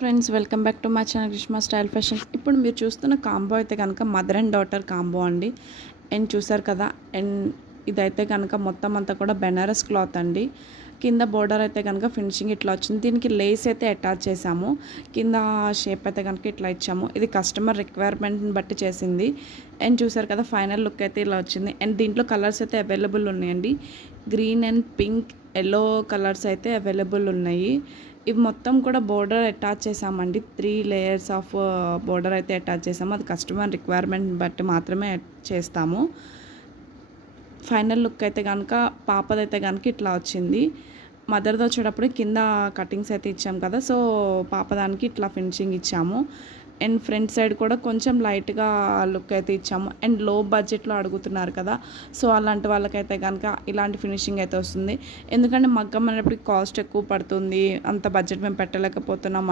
Friends welcome back to my channel Greeshma style fashion. ఇప్పుడు మీరు చూస్తున్న కాంబో అయితే కనుక మదర్ అండ్ డాటర్ కాంబో అండి. అండ్ చూసారు కదా, అండ్ ఇదైతే కనుక మొత్తం అంతా కూడా బెనారస్ క్లాత్ అండి. కింద బోర్డర్ అయితే కనుక ఫినిషింగ్ ఇట్లా వచ్చింది. దీనికి లేస్ అయితే అటాచ్ చేసాము. కింద షేప్ అయితే కనుక ఇట్లా ఇచ్చాము. ఇది కస్టమర్ రిక్వైర్మెంట్ని బట్టి చేసింది. అండ్ చూసారు కదా, ఫైనల్ లుక్ అయితే ఇలా వచ్చింది. అండ్ దీంట్లో కలర్స్ అయితే అవైలబుల్ ఉన్నాయండి. Green and pink, yellow colours అయితే అవైలబుల్ ఉన్నాయి. ఇవి మొత్తం కూడా బోర్డర్ అటాచ్ చేసామండి. 3 లేయర్స్ ఆఫ్ బోర్డర్ అయితే అటాచ్ చేసాము. అది కస్టమర్ రిక్వైర్మెంట్ బట్టి మాత్రమే చేస్తాము. ఫైనల్ లుక్ అయితే కనుక పాపదైతే కనుక ఇట్లా వచ్చింది. మదర్ది వచ్చేటప్పుడు కింద కటింగ్స్ అయితే ఇచ్చాము కదా, సో పాపదానికి ఇట్లా ఫినిషింగ్ ఇచ్చాము. అండ్ ఫ్రంట్ సైడ్ కూడా కొంచెం లైట్గా లుక్ అయితే ఇచ్చాము. అండ్ లో బడ్జెట్లో అడుగుతున్నారు కదా, సో అలాంటి వాళ్ళకైతే కనుక ఇలాంటి ఫినిషింగ్ అయితే వస్తుంది. ఎందుకంటే మగ్గం అనేప్పటికి కాస్ట్ ఎక్కువ పడుతుంది, అంత బడ్జెట్ మేము పెట్టలేకపోతున్నాం